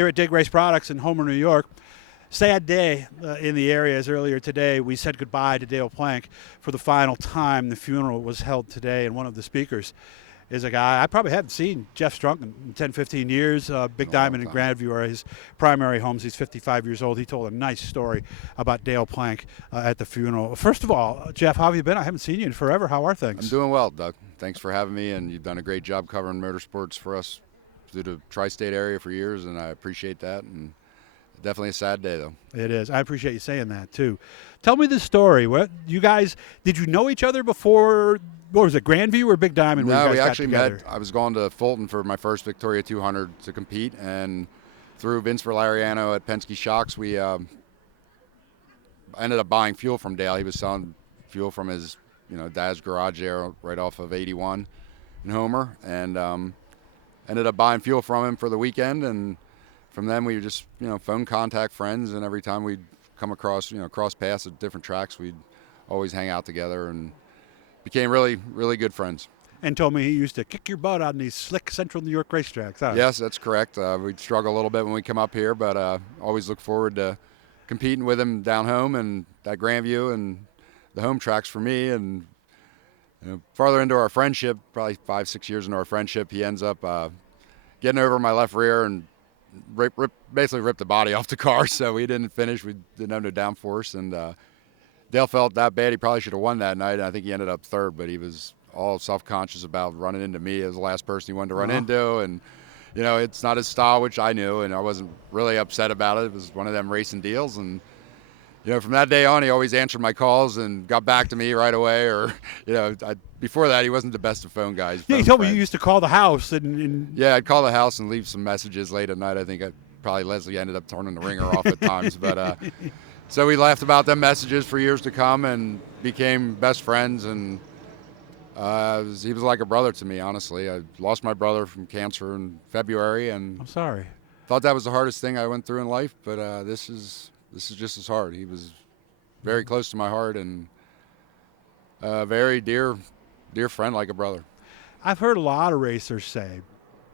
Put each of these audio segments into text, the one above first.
here at Dig Race Products in Homer, New York. Sad day in the area, as earlier today we said goodbye to Dale Planck for the final time. The funeral was held today, and one of the speakers is a guy I probably haven't seen, Jeff Strunk, in 10, 15 years. Big Diamond and Grandview are his primary homes. He's 55 years old. He told a nice story about Dale Planck at the funeral. First of all, Jeff, how have you been? I haven't seen you in forever. How are things? I'm doing well, Doug. Thanks for having me, and you've done a great job covering motorsports for us through the tri-state area for years, and I appreciate that. And definitely a sad day, though. It is. I appreciate you saying that, too. Tell me the story. What you guys, did you know each other before? What was it, Grandview or Big Diamond? No, we actually met. I was going to Fulton for my first Victoria 200 to compete, and through Vince Valeriano at Penske Shocks, we ended up buying fuel from Dale. He was selling fuel from his, dad's garage there, right off of 81 in Homer, and ended up buying fuel from him for the weekend. And from then, we were just, phone contact friends, and every time we'd come across, cross paths at different tracks, we'd always hang out together and became really, really good friends. And told me he used to kick your butt on these slick Central New York racetracks. Huh? Yes, that's correct. We'd struggle a little bit when we come up here, but always look forward to competing with him down home and at Grandview and the home tracks for me. And farther into our friendship, probably 5-6 years into our friendship, he ends up getting over my left rear and basically ripped the body off the car. So we didn't finish. We didn't have no downforce, and Dale felt that bad. He probably should have won that night. I think he ended up third, but he was all self-conscious about running into me as the last person he wanted to run into. And, it's not his style, which I knew, and I wasn't really upset about it. It was one of them racing deals. And, from that day on, he always answered my calls and got back to me right away. Or, before that, he wasn't the best of phone guys. Yeah, he told me you used to call the house. Yeah, I'd call the house and leave some messages late at night. I think probably Leslie ended up turning the ringer off at times. But so we laughed about them messages for years to come and became best friends. And he was like a brother to me, honestly. I lost my brother from cancer in February, and I'm sorry. Thought that was the hardest thing I went through in life, but this is just as hard. He was very close to my heart and a very dear friend, like a brother. I've heard a lot of racers say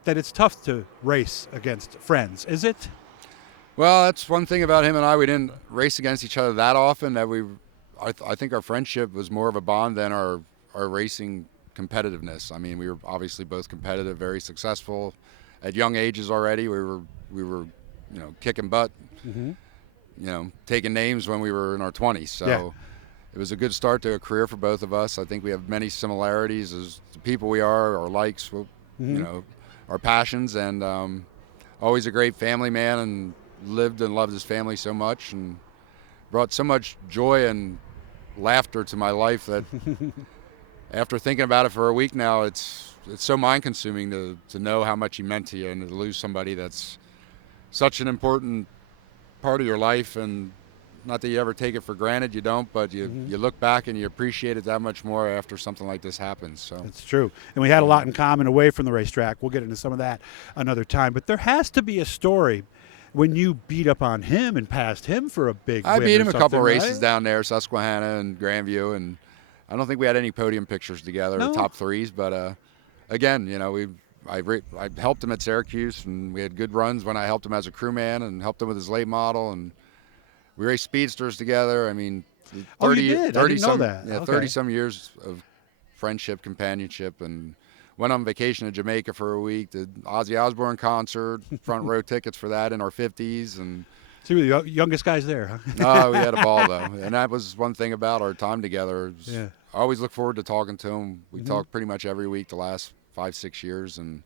that it's tough to race against friends. Is it? Well, that's one thing about him and I. We didn't race against each other that often. That I think our friendship was more of a bond than our racing competitiveness. I mean, we were obviously both competitive, very successful at young ages already. We were kicking butt, taking names when we were in our 20s. So It was a good start to a career for both of us. I think we have many similarities as the people we are, our likes, our passions, and always a great family man, and lived and loved his family so much and brought so much joy and laughter to my life that after thinking about it for a week now, it's so mind-consuming to know how much he meant to you, and to lose somebody that's such an important part of your life. And not that you ever take it for granted, you don't, but you look back and you appreciate it that much more after something like this happens. So it's true. And we had a lot in common away from the racetrack. We'll get into some of that another time. But there has to be a story when you beat up on him and passed him for a big win. I beat him a couple right? races down there, Susquehanna and Grandview, and I don't think we had any podium pictures together, No. the top threes. But again, I helped him at Syracuse, and we had good runs when I helped him as a crewman and helped him with his late model, and we raced speedsters together. I mean, 30, you did? 30 I didn't know some, that. Yeah, Okay. 30 some years of friendship, companionship, and went on vacation to Jamaica for a week. Did Ozzy Osbourne concert, front row tickets for that in our 50s, and So you were the youngest guys there, huh? no, we had a ball though, and that was one thing about our time together. Yeah. I always look forward to talking to him. We talked pretty much every week the last 5-6 years, and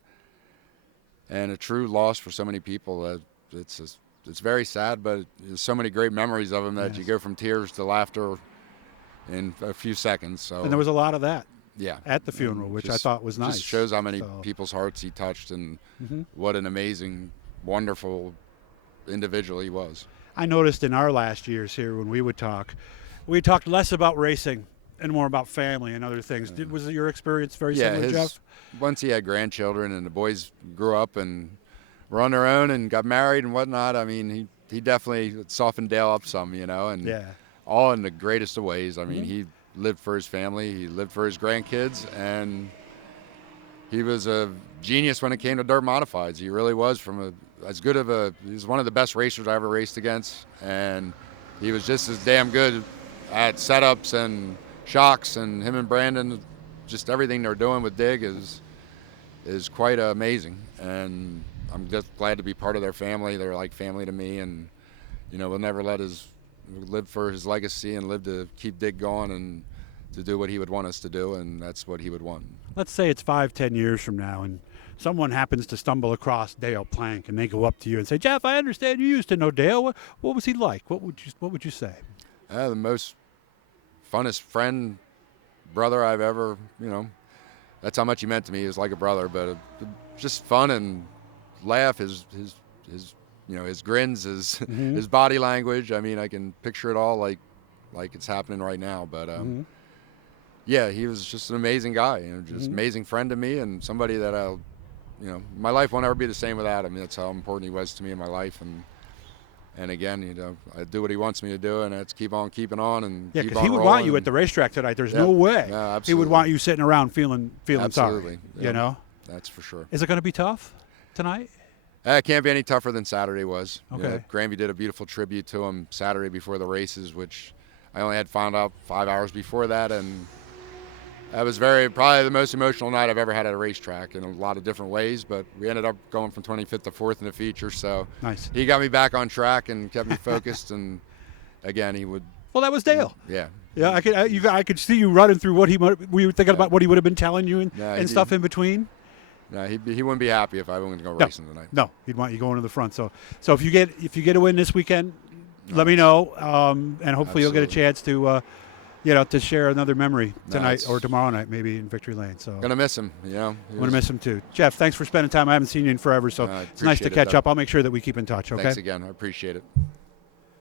a true loss for so many people. It's very sad, but there's so many great memories of him that you go from tears to laughter in a few seconds. So And there was a lot of that yeah, at the funeral, which I thought was nice. Just shows how many So- people's hearts he touched, and what an amazing, wonderful individual he was. I noticed in our last years here when we talked less about racing and more about family and other things. Was your experience very similar, Jeff? Once he had grandchildren and the boys grew up and were on their own and got married and whatnot, I mean, he definitely softened Dale up some, and all in the greatest of ways. I mean, he lived for his family, he lived for his grandkids, and he was a genius when it came to dirt modifieds. He really was, from as good of he was one of the best racers I ever raced against, and he was just as damn good at setups and shocks, and him and Brandon, just everything they're doing with Dig is quite amazing, and I'm just glad to be part of their family. They're like family to me, and we'll never live for his legacy and live to keep Dig going and to do what he would want us to do, and that's what he would want. Let's say it's 5-10 years from now, and someone happens to stumble across Dale Planck, and they go up to you and say, "Jeff, I understand you used to know Dale. What was he like? What would you say?" The most funnest friend, brother I've ever. That's how much he meant to me. He was like a brother, but just fun and laugh. His grins, his body language. I mean, I can picture it all like it's happening right now. But yeah, he was just an amazing guy. Just amazing friend to me, and somebody that my life won't ever be the same without him. That's how important he was to me in my life. And again, I do what he wants me to do, and that's keep on keeping on and yeah, keep because on he would rolling. want you at the racetrack tonight. There's no way he would want you sitting around feeling Absolutely. sorry. That's for sure. Is it going to be tough tonight? It can't be any tougher than Saturday was. Okay. Granby did a beautiful tribute to him Saturday before the races, which I only had found out 5 hours before that, and that was probably the most emotional night I've ever had at a racetrack in a lot of different ways, but we ended up going from 25th to 4th in the feature, so nice. He got me back on track and kept me focused, and again, he would... Well, that was Dale. Yeah. Yeah, I could see you running through what were you thinking about what he would have been telling you and stuff in between? No, he wouldn't be happy if I wasn't going to go racing tonight. No, he'd want you going to the front. So if you get a win this weekend, let me know, and hopefully you'll get a chance to to share another memory tonight or tomorrow night, maybe in Victory Lane. So gonna miss him. I'm gonna miss him too. Jeff, thanks for spending time. I haven't seen you in forever, so it's nice to catch up. I'll make sure that we keep in touch. Okay. Thanks again. I appreciate it.